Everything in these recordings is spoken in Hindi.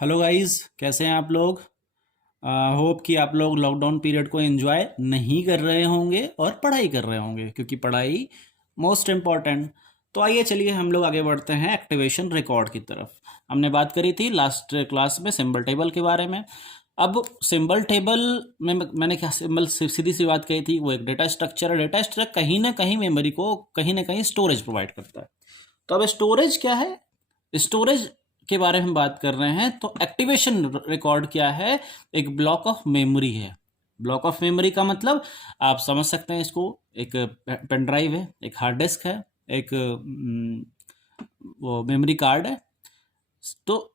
हेलो गाइस, कैसे हैं आप लोग। होप कि आप लोग लॉकडाउन पीरियड को एंजॉय नहीं कर रहे होंगे और पढ़ाई कर रहे होंगे, क्योंकि पढ़ाई मोस्ट इम्पॉर्टेंट। तो आइए चलिए हम लोग आगे बढ़ते हैं एक्टिवेशन रिकॉर्ड की तरफ। हमने बात करी थी लास्ट क्लास में सिंबल टेबल के बारे में। अब सिंबल टेबल में मैंने क्या सिंबल सीधी सी बात कही थी, वो एक डेटा स्ट्रक्चर है। डेटा स्ट्रक्चर कहीं ना कहीं मेमोरी को कहीं ना कहीं स्टोरेज प्रोवाइड करता है। तो अब स्टोरेज क्या है, स्टोरेज के बारे में बात कर रहे हैं। तो एक्टिवेशन रिकॉर्ड क्या है, एक ब्लॉक ऑफ मेमोरी है। ब्लॉक ऑफ मेमोरी का मतलब आप समझ सकते हैं इसको, एक पेन ड्राइव है, एक हार्ड डिस्क है, एक वो मेमोरी कार्ड है। तो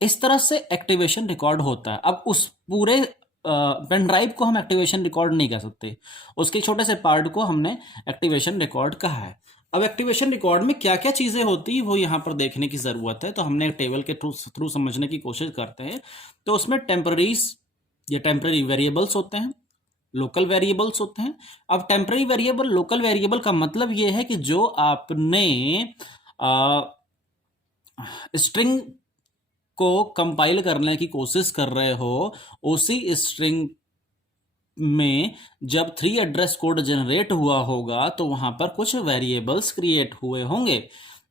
इस तरह से एक्टिवेशन रिकॉर्ड होता है। अब उस पूरे पेन ड्राइव को हम एक्टिवेशन रिकॉर्ड नहीं कह सकते, उसके छोटे से पार्ट को हमने एक्टिवेशन रिकॉर्ड कहा है। अब एक्टिवेशन रिकॉर्ड में क्या क्या चीज़ें होती है वो यहाँ पर देखने की ज़रूरत है। तो हमने टेबल के थ्रू समझने की कोशिश करते हैं। तो उसमें टेम्पररीज या टेम्पररी वेरिएबल्स होते हैं, लोकल वेरिएबल्स होते हैं। अब टेम्पररी वेरिएबल, लोकल वेरिएबल का मतलब ये है कि जो आपने स्ट्रिंग को कंपाइल करने की कोशिश कर रहे हो, उसी स्ट्रिंग में जब 3 एड्रेस कोड जनरेट हुआ होगा तो वहां पर कुछ वेरिएबल्स क्रिएट हुए होंगे,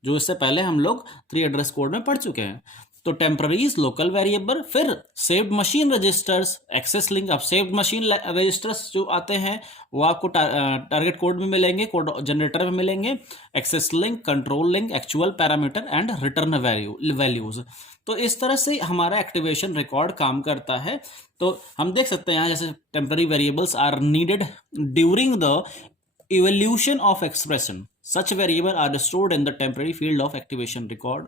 जो इससे पहले हम लोग 3 एड्रेस कोड में पढ़ चुके हैं। तो टेम्पररीज, लोकल वेरिएबल, फिर saved machine registers, access link. अब सेव्ड मशीन रजिस्टर्स जो आते हैं वो आपको टारगेट कोड में मिलेंगे, कोड जनरेटर में मिलेंगे। Access link, control link, actual parameter and return values. तो इस तरह से हमारा एक्टिवेशन रिकॉर्ड काम करता है। तो हम देख सकते हैं यहाँ, जैसे temporary variables are needed during the evolution of expression, such variable are stored in the temporary field of activation record.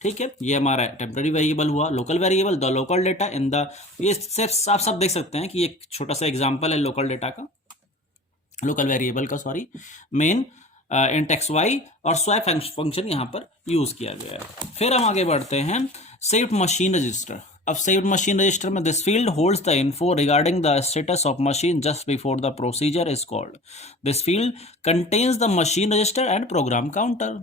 ठीक है, ये हमारा टेम्पररी वेरिएबल हुआ। Local variable, the local data in the, ये सिर्फ आप सब देख सकते हैं कि एक छोटा सा एग्जांपल है लोकल डेटा का, लोकल वेरिएबल का, sorry. Main int x y और स्वैप फंक्शन यहाँ पर यूज किया गया है। फिर हम आगे बढ़ते हैं, सेव्ड मशीन रजिस्टर। अब सेव्ड मशीन रजिस्टर में this field holds the info regarding the status of machine just before the procedure is called. This field contains the machine register and program counter.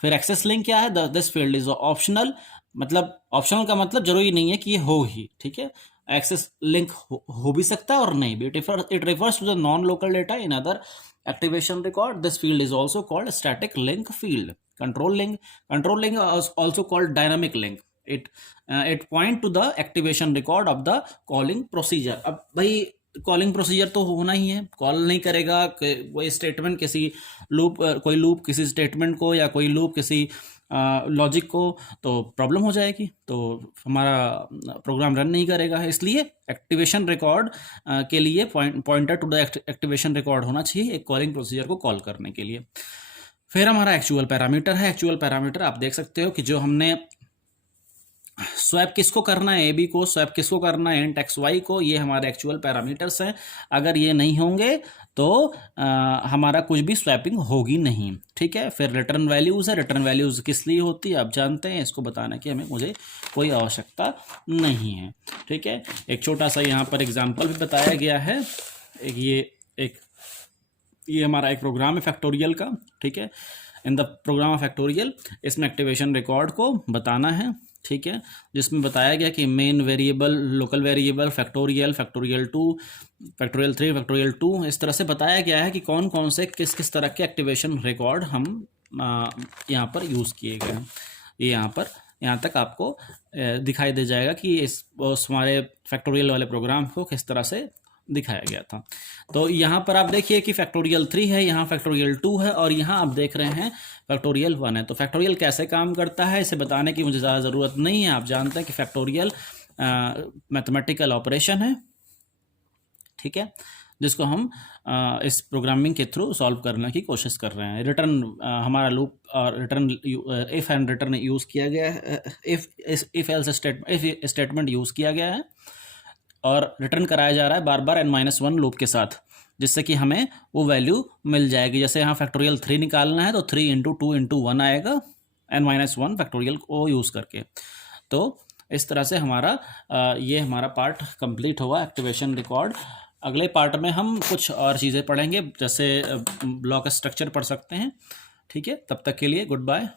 फिर एक्सेस लिंक क्या है, दिस फील्ड इज ऑप्शनल। मतलब ऑप्शनल का मतलब जरूरी नहीं है कि ये हो ही, ठीक है। एक्सेस लिंक हो भी सकता है और नहीं भी। It refers to the non local data in other activation record. This field is also called static link field. Control link is also called dynamic link. It point to the activation record of the calling procedure. अब भाई कॉलिंग प्रोसीजर तो होना ही है, कॉल नहीं करेगा कोई स्टेटमेंट, किसी लूप, कोई लूप किसी स्टेटमेंट को या कोई लूप किसी लॉजिक को, तो प्रॉब्लम हो जाएगी, तो हमारा प्रोग्राम रन नहीं करेगा। इसलिए एक्टिवेशन रिकॉर्ड के लिए pointer to the activation record होना चाहिए एक कॉलिंग प्रोसीजर को कॉल करने के लिए। फिर हमारा एक्चुअल पैरामीटर है। एक्चुअल पैरामीटर आप देख सकते हो कि जो हमने स्वैप किसको करना है, ए बी को, स्वैप किसको करना है, इंट एक्स वाई को, ये हमारे एक्चुअल पैरामीटर्स हैं। अगर ये नहीं होंगे तो हमारा कुछ भी स्वैपिंग होगी नहीं, ठीक है। फिर रिटर्न वैल्यूज़ है। रिटर्न वैल्यूज़ किस लिए होती है आप जानते हैं, इसको बताने की मुझे कोई आवश्यकता नहीं है, ठीक है। एक छोटा सा यहाँ पर एग्जाम्पल भी बताया गया है। ये हमारा एक प्रोग्राम है फैक्टोरियल का, ठीक है। In the program of factorial, इसमें एक्टिवेशन रिकॉर्ड को बताना है, ठीक है। जिसमें बताया गया कि main variable, local variable, factorial, factorial 2, factorial 3, factorial 2, इस तरह से बताया गया है कि कौन कौन से किस किस तरह के एक्टिवेशन रिकॉर्ड हम यहाँ पर यूज़ किए गए हैं। ये यहाँ तक आपको दिखाई दे जाएगा कि उस हमारे फैक्टोरियल वाले प्रोग्राम को किस तरह से दिखाया गया था। तो यहाँ पर आप देखिए कि फैक्टोरियल 3 है, यहाँ फैक्टोरियल 2 है, और यहाँ आप देख रहे हैं फैक्टोरियल 1 है। तो फैक्टोरियल कैसे काम करता है इसे बताने की मुझे ज़्यादा ज़रूरत नहीं है। आप जानते हैं कि फैक्टोरियल मैथमेटिकल ऑपरेशन है, ठीक है, जिसको हम इस प्रोग्रामिंग के थ्रू सॉल्व करने की कोशिश कर रहे हैं। रिटर्न हमारा लूप और return, if and return use किया गया है, इफ एल्स स्टेटमेंट यूज़ किया गया है, और रिटर्न कराया जा रहा है बार बार n-1 लूप के साथ, जिससे कि हमें वो वैल्यू मिल जाएगी। जैसे यहाँ फैक्टोरियल 3 निकालना है तो 3 × 2 × 1 आएगा n-1 फैक्टोरियल को यूज़ करके। तो इस तरह से हमारा ये हमारा पार्ट कंप्लीट हुआ, एक्टिवेशन रिकॉर्ड। अगले पार्ट में हम कुछ और चीज़ें पढ़ेंगे, जैसे ब्लॉक स्ट्रक्चर पढ़ सकते हैं, ठीक है। तब तक के लिए गुड बाय।